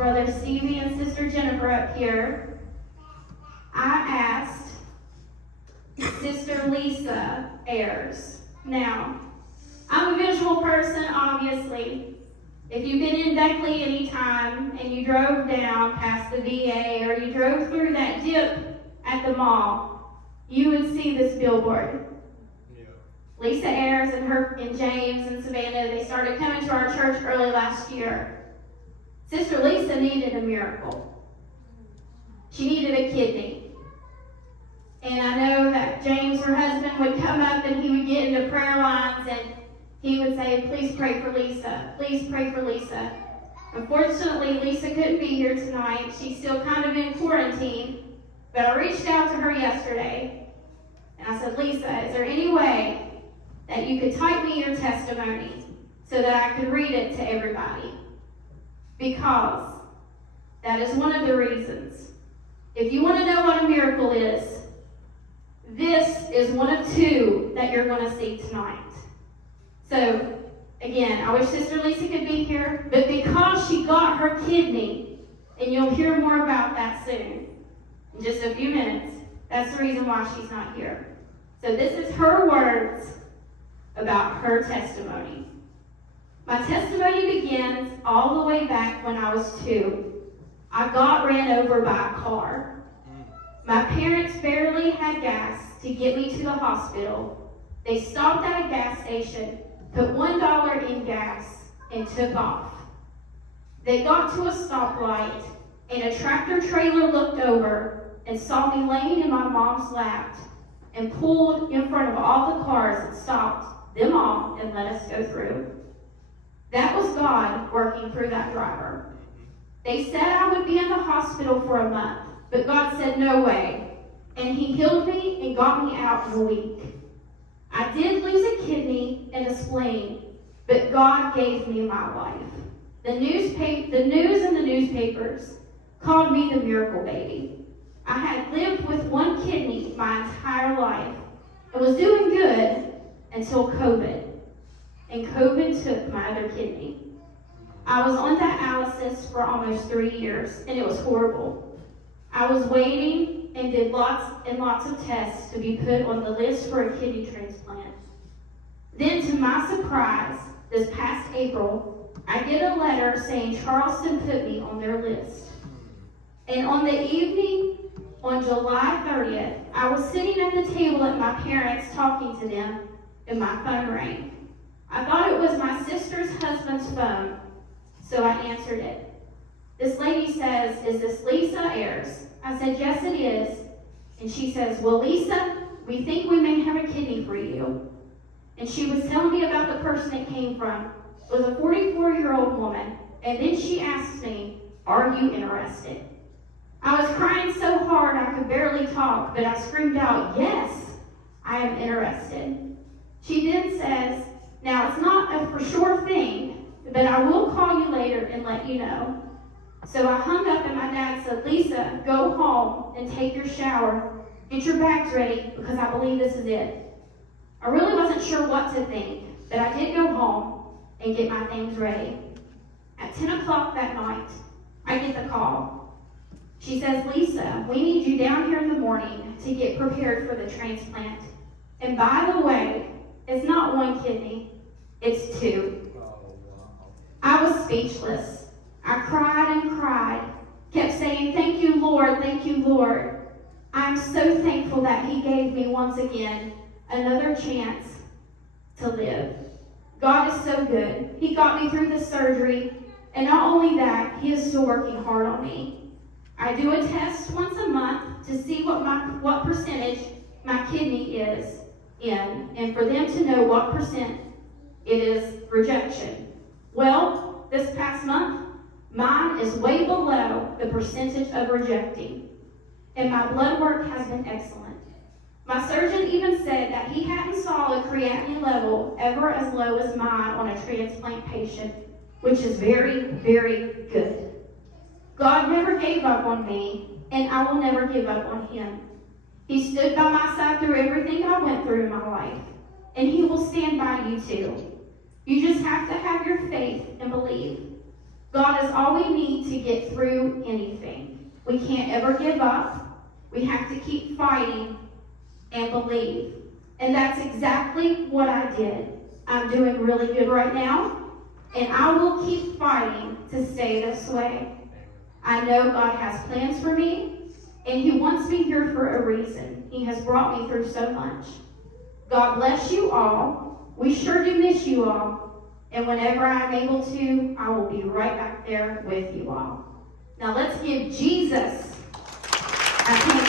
Brother Stevie and Sister Jennifer up here, I asked Sister Lisa Ayers. Now, I'm a visual person, obviously. If you've been in Beckley any time and you drove down past the VA or you drove through that dip at the mall, you would see this billboard. Yeah. Lisa Ayers and James and Savannah, they started coming to our church early last year. Sister Lisa needed a miracle. She needed a kidney. And I know that James, her husband, would come up and he would get into prayer lines and he would say, please pray for Lisa. Please pray for Lisa. Unfortunately, Lisa couldn't be here tonight. She's still kind of in quarantine. But I reached out to her yesterday. And I said, Lisa, is there any way that you could type me your testimony so that I could read it to everybody? Because that is one of the reasons. If you want to know what a miracle is, this is one of two that you're going to see tonight. So, again, I wish Sister Lisa could be here, but because she got her kidney, and you'll hear more about that soon, in just a few minutes, that's the reason why she's not here. So this is her words about her testimony. My testimony begins all the way back when I was 2. I got ran over by a car. My parents barely had gas to get me to the hospital. They stopped at a gas station, put $1 in gas, and took off. They got to a stoplight, and a tractor trailer looked over and saw me laying in my mom's lap and pulled in front of all the cars and stopped them all and let us go through. That was God working through that driver. They said I would be in the hospital for a month, but God said no way, and He healed me and got me out in a week. I did lose a kidney and a spleen, but God gave me my life. The news and the newspapers called me the miracle baby. I had lived with one kidney my entire life and was doing good until COVID. And COVID took my other kidney. I was on dialysis for almost 3 years, and it was horrible. I was waiting and did lots and lots of tests to be put on the list for a kidney transplant. Then, to my surprise, this past April, I get a letter saying Charleston put me on their list. And on the evening, on July 30th, I was sitting at the table at my parents talking to them, and my phone rang. I thought it was my sister's husband's phone, so I answered it. This lady says, "Is this Lisa Ayers?" I said, "Yes, it is." And she says, "Well, Lisa, we think we may have a kidney for you." And she was telling me about the person it came from. It was a 44-year-old woman. And then she asked me, "Are you interested?" I was crying so hard I could barely talk, but I screamed out, "Yes, I am interested." She then says, "Now, it's not a for sure thing, but I will call you later and let you know." So I hung up and my dad said, "Lisa, go home and take your shower. Get your bags ready because I believe this is it." I really wasn't sure what to think, but I did go home and get my things ready. At 10 o'clock that night, I get the call. She says, "Lisa, we need you down here in the morning to get prepared for the transplant. And by the way, it's not one kidney, it's 2. I was speechless. I cried and cried, kept saying, "Thank you, Lord, thank you, Lord." I'm so thankful that He gave me once again another chance to live. God is so good. He got me through the surgery, and not only that, He is still working hard on me. I do a test once a month to see what percentage my kidney is in, and for them to know what percent it is rejection. Well, this past month, mine is way below the percentage of rejecting, and my blood work has been excellent. My surgeon even said that he hadn't saw a creatinine level ever as low as mine on a transplant patient, which is very, very good. God never gave up on me, and I will never give up on Him. He stood by my side through everything I went through in my life, and He will stand by you too. You just have to have your faith and believe. God is all we need to get through anything. We can't ever give up. We have to keep fighting and believe. And that's exactly what I did. I'm doing really good right now, and I will keep fighting to stay this way. I know God has plans for me, and He wants me here for a reason. He has brought me through so much. God bless you all. We sure do miss you all. And whenever I'm able to, I will be right back there with you all. Now let's give Jesus a hand.